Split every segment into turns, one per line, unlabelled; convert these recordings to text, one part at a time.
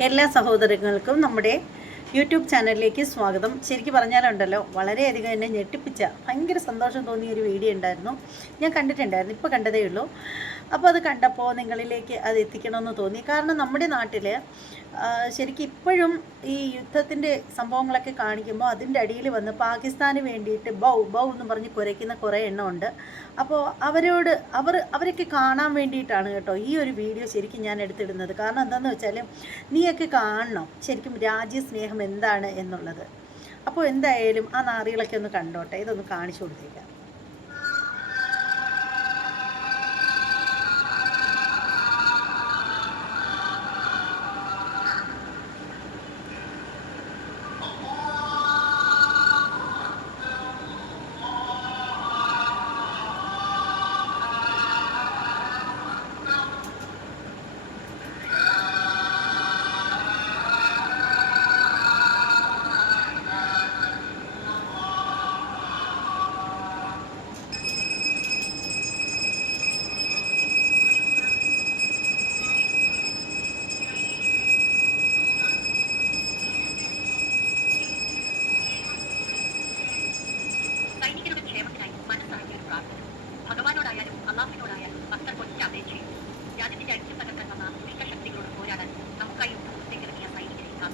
എല്ലാ സഹോദരങ്ങൾക്കും നമ്മുടെ യൂട്യൂബ് ചാനലിലേക്ക് സ്വാഗതം. ശരിക്കും പറഞ്ഞാലുണ്ടല്ലോ വളരെയധികം എന്നെ ഞെട്ടിപ്പിച്ച ഭയങ്കര സന്തോഷം തോന്നിയ ഒരു വീഡിയോ ഉണ്ടായിരുന്നു. ഞാൻ കണ്ടിട്ടുണ്ടായിരുന്നു ഇപ്പോൾ കണ്ടതേ ഉള്ളൂ. അപ്പോൾ അത് കണ്ടപ്പോൾ നിങ്ങളിലേക്ക് അത് എത്തിക്കണമെന്ന് തോന്നി. കാരണം നമ്മുടെ നാട്ടിൽ ശരിക്കും ഇപ്പോഴും ഈ യുദ്ധത്തിന്റെ സംഭവങ്ങളൊക്കെ കാണിക്കുമ്പോൾ അതിന്റെ അടിയിൽ വന്ന് പാകിസ്ഥാന് വേണ്ടിയിട്ട് ബൗ ബൗ എന്ന് പറഞ്ഞ് കുരയ്ക്കുന്ന കുറേ എണ്ണമുണ്ട്. അപ്പോൾ അവരോട് അവർ അവരൊക്കെ കാണാൻ വേണ്ടിയിട്ടാണ് കേട്ടോ ഈ ഒരു വീഡിയോ ശരിക്കും ഞാൻ എടുത്തിടുന്നത്. കാരണം എന്താണെന്ന് വെച്ചാൽ നീയൊക്കെ കാണണം. ശരിക്കും രാജ്യസ്നേഹം എന്താണ് എന്നുള്ളത്. അപ്പോൾ എന്തായാലും ആ നാറികളൊക്കെ ഒന്ന് കണ്ടോട്ടെ. ഇതൊന്ന് കാണിച്ചു കൊടുത്തേക്കാം.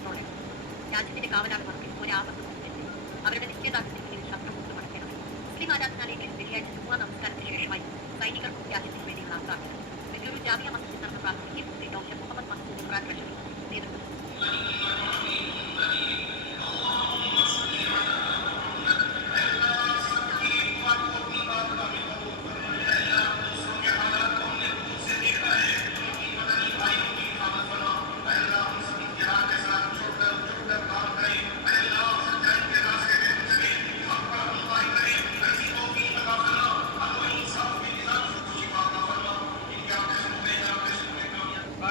സൈനികരെ രാജ്യത്തിന്റെ കാവലാണ് കാവലാളന്മാർക്ക് ഒരാപത്തും. അവരുടെ നിശ്ചയദാർഢ്യത്തിൽ മുന്നിൽ മടക്കണം മുസ്ലിം ആരാധനാലയങ്ങളിൽ വെള്ളിയാഴ്ച ചുമ്മാ നമസ്കാരത്തിന് ശേഷമായി സൈനികർക്കും രാജ്യത്തിനു വേണ്ടിയുള്ള പ്രാർത്ഥന ബംഗളൂരു ജാമിയ മസ്ജിദ് നടന്ന പ്രാർത്ഥനയ്ക്ക് ഡോക്ടർ മുഹമ്മദ് മസൂദ് ഇമ്രാൻ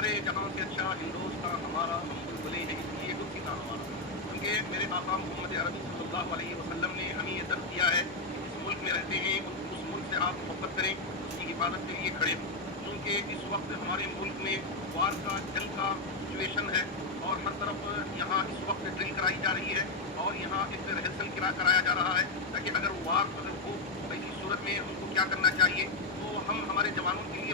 سارے جہاں سے اچھا ہندوستان ہمارا مقبول بلے ہے اس لیے کچھ سیکھا ہمارا کیونکہ میرے آقا محمد عربی صلی اللہ علیہ وسلم نے ہمیں یہ درد کیا ہے اس ملک میں رہتے ہیں اس ملک سے آپ محبت کریں، اس کی حفاظت کے لیے کھڑے ہوں۔ کیونکہ اس وقت ہمارے
ملک میں وار کا جنگ کا سچویشن ہے اور ہر طرف یہاں اس وقت ڈرل کرائی جا رہی ہے اور یہاں ایک ریہرسل کرا کرایا جا رہا ہے تاکہ اگر وار اگر ہو تو صورت میں ہم کو کیا کرنا چاہیے؟ تو ہم ہمارے جوانوں کے لیے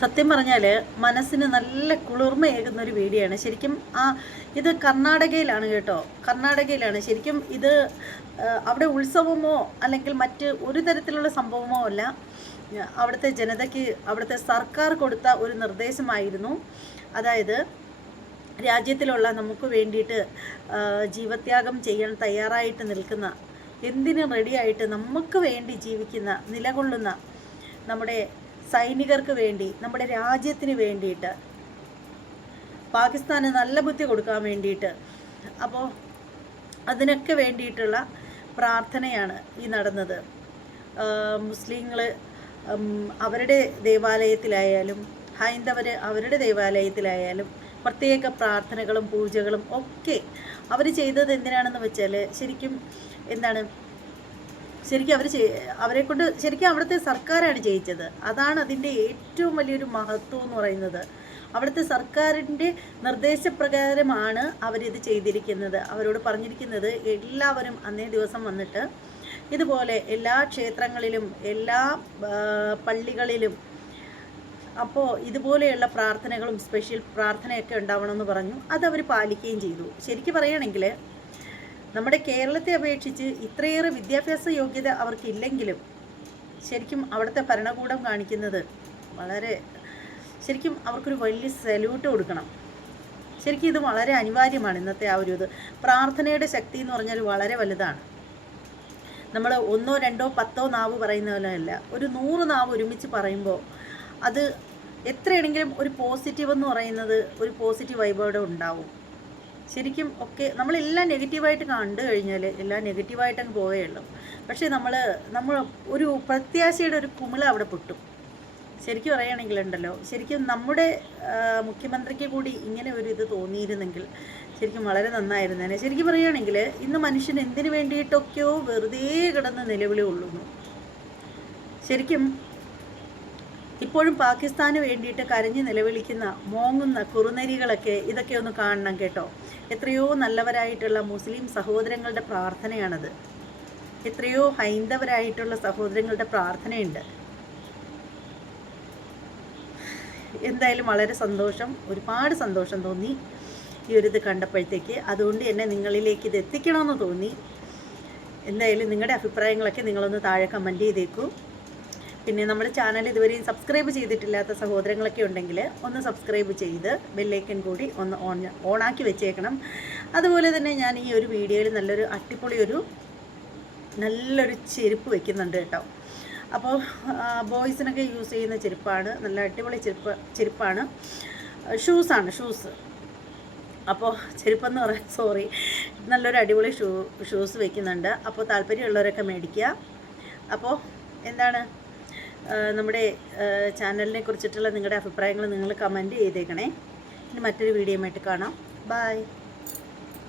സത്യം പറഞ്ഞാൽ മനസ്സിന് നല്ല കുളിർമയേകുന്ന ഒരു വീഡിയോ ആണ് ശരിക്കും ആ ഇത് കർണാടകയിലാണ് കേട്ടോ. കർണാടകയിലാണ്. ശരിക്കും ഇത് അവിടെ ഉത്സവമോ അല്ലെങ്കിൽ മറ്റ് ഒരു തരത്തിലുള്ള സംഭവമോ അല്ല അവിടുത്തെ ജനതയ്ക്ക് അവിടുത്തെ സർക്കാർ കൊടുത്ത ഒരു നിർദ്ദേശമായിരുന്നു. അതായത് രാജ്യത്തിലുള്ള നമുക്ക് വേണ്ടിയിട്ട് ജീവത്യാഗം ചെയ്യാൻ തയ്യാറായിട്ട് നിൽക്കുന്ന എന്തിനും റെഡിയായിട്ട് നമുക്ക് വേണ്ടി ജീവിക്കുന്ന നിലകൊള്ളുന്ന നമ്മുടെ സൈനികർക്ക് വേണ്ടി നമ്മുടെ രാജ്യത്തിന് വേണ്ടിയിട്ട് പാകിസ്ഥാന് നല്ല ബുദ്ധി കൊടുക്കാൻ വേണ്ടിയിട്ട് അപ്പോൾ അതിനൊക്കെ വേണ്ടിയിട്ടുള്ള പ്രാർത്ഥനയാണ് ഈ നടന്നത്. മുസ്ലിങ്ങൾ അവരുടെ ദേവാലയത്തിലായാലും ഹൈന്ദവർ അവരുടെ ദേവാലയത്തിലായാലും പ്രത്യേക പ്രാർത്ഥനകളും പൂജകളും ഒക്കെ അവർ ചെയ്തത് എന്തിനാണെന്ന് വെച്ചാൽ ശരിക്കും എന്താണ് ശരിക്കും അവർ അവരെ കൊണ്ട് ശരിക്കും അവിടുത്തെ സർക്കാരാണ് ജയിച്ചത്. അതാണ് അതിന്റെ ഏറ്റവും വലിയൊരു മഹത്വം എന്ന് പറയുന്നത്. അവിടുത്തെ സർക്കാരിന്റെ നിർദ്ദേശപ്രകാരമാണ് അവരിത് ചെയ്തിരിക്കുന്നത്. അവരോട് പറഞ്ഞിരിക്കുന്നത് എല്ലാവരും അന്നേ ദിവസം വന്നിട്ട് ഇതുപോലെ എല്ലാ ക്ഷേത്രങ്ങളിലും എല്ലാ പള്ളികളിലും അപ്പോൾ ഇതുപോലെയുള്ള പ്രാർത്ഥനകളും സ്പെഷ്യൽ പ്രാർത്ഥനയൊക്കെ ഉണ്ടാവണമെന്ന് പറഞ്ഞു. അത് അവർ പാലിക്കുകയും ചെയ്തു. ശരിക്കും പറയുകയാണെങ്കിൽ നമ്മുടെ കേരളത്തെ അപേക്ഷിച്ച് ഇത്രയേറെ വിദ്യാഭ്യാസ യോഗ്യത അവർക്കില്ലെങ്കിലും ശരിക്കും അവിടുത്തെ ഭരണകൂടം കാണിക്കുന്നത് വളരെ ശരിക്കും അവർക്കൊരു വലിയ സല്യൂട്ട് കൊടുക്കണം. ശരിക്കും ഇത് വളരെ അനിവാര്യമാണ് ഇന്നത്തെ ആ ഒരു ഇത്. പ്രാർത്ഥനയുടെ ശക്തി എന്ന് പറഞ്ഞാൽ വളരെ വലുതാണ്. നമ്മൾ ഒന്നോ രണ്ടോ പത്തോ നാവ് പറയുന്ന പോലെയല്ല ഒരു നൂറ് നാവ് ഒരുമിച്ച് പറയുമ്പോൾ അത് എത്രയാണെങ്കിലും ഒരു പോസിറ്റീവ് എന്ന് പറയുന്നത് ഒരു പോസിറ്റീവ് വൈബോടെ ഉണ്ടാവും. ശരിക്കും ഒക്കെ നമ്മളെല്ലാം നെഗറ്റീവായിട്ട് കണ്ടു കഴിഞ്ഞാൽ എല്ലാം നെഗറ്റീവായിട്ട് അങ്ങ് പോവേയുള്ളൂ പക്ഷേ നമ്മൾ നമ്മൾ ഒരു പ്രത്യാശയുടെ ഒരു കുമിള അവിടെ പൊട്ടും. ശരിക്കും പറയുകയാണെങ്കിലുണ്ടല്ലോ ശരിക്കും നമ്മുടെ മുഖ്യമന്ത്രിക്ക് കൂടി ഇങ്ങനെ ഒരു ഇത് തോന്നിയിരുന്നെങ്കിൽ ശരിക്കും വളരെ നന്നായിരുന്നേനെ ശരിക്കും പറയുകയാണെങ്കിൽ ഇന്ന് മനുഷ്യൻ എന്തിനു വേണ്ടിയിട്ടൊക്കെയോ വെറുതെ കിടന്ന് നിലവിളി കൊള്ളുന്നു. ശരിക്കും ഇപ്പോഴും പാകിസ്ഥാന് വേണ്ടിയിട്ട് കരഞ്ഞു നിലവിളിക്കുന്ന മോങ്ങുന്ന കുറുനരികളൊക്കെ ഇതൊക്കെ ഒന്ന് കാണണം കേട്ടോ. എത്രയോ നല്ലവരായിട്ടുള്ള മുസ്ലിം സഹോദരങ്ങളുടെ പ്രാർത്ഥനയാണത്. എത്രയോ ഹൈന്ദവരായിട്ടുള്ള സഹോദരങ്ങളുടെ പ്രാർത്ഥനയുണ്ട്. എന്തായാലും വളരെ സന്തോഷം ഒരുപാട് സന്തോഷം തോന്നി ഈ ഒരു ഇത് കണ്ടപ്പോഴത്തേക്ക്. അതുകൊണ്ട് എന്നെ നിങ്ങളിലേക്ക് ഇത് എത്തിക്കണമെന്ന് തോന്നി. എന്തായാലും നിങ്ങളുടെ അഭിപ്രായങ്ങളൊക്കെ നിങ്ങളൊന്ന് താഴെ കമന്റ് ചെയ്തേക്കൂ. പിന്നെ നമ്മുടെ ചാനൽ ഇതുവരെയും സബ്സ്ക്രൈബ് ചെയ്തിട്ടില്ലാത്ത സഹോദരങ്ങളൊക്കെ ഉണ്ടെങ്കിൽ ഒന്ന് സബ്സ്ക്രൈബ് ചെയ്ത് ബെല്ലൈക്കൻ കൂടി ഒന്ന് ഓൺ ഓണാക്കി വെച്ചേക്കണം. അതുപോലെ തന്നെ ഞാൻ ഈ ഒരു വീഡിയോയിൽ നല്ലൊരു അടിപൊളി ഒരു നല്ലൊരു ചെരുപ്പ് വെക്കുന്നുണ്ട് കേട്ടോ. അപ്പോൾ ബോയ്സിനൊക്കെ യൂസ് ചെയ്യുന്ന ചെരുപ്പാണ്. നല്ല അടിപൊളി ചെരുപ്പ് ചെരുപ്പാണ്. ഷൂസാണ് ഷൂസ്. അപ്പോൾ ചെരുപ്പെന്ന് പറയാൻ സോറി നല്ലൊരു അടിപൊളി ഷൂ ഷൂസ് വെക്കുന്നുണ്ട്. അപ്പോൾ താല്പര്യമുള്ളവരൊക്കെ മേടിക്കുക. അപ്പോൾ എന്താണ്? നമ്മുടെ ചാനലിനെ കുറിച്ചിട്ടുള്ള നിങ്ങളുടെ അഭിപ്രായങ്ങൾ നിങ്ങൾ കമന്റ് ചെയ്തേക്കണേ. ഇനി മറ്റൊരു വീഡിയോയുമായിട്ട് കാണാം. ബൈ.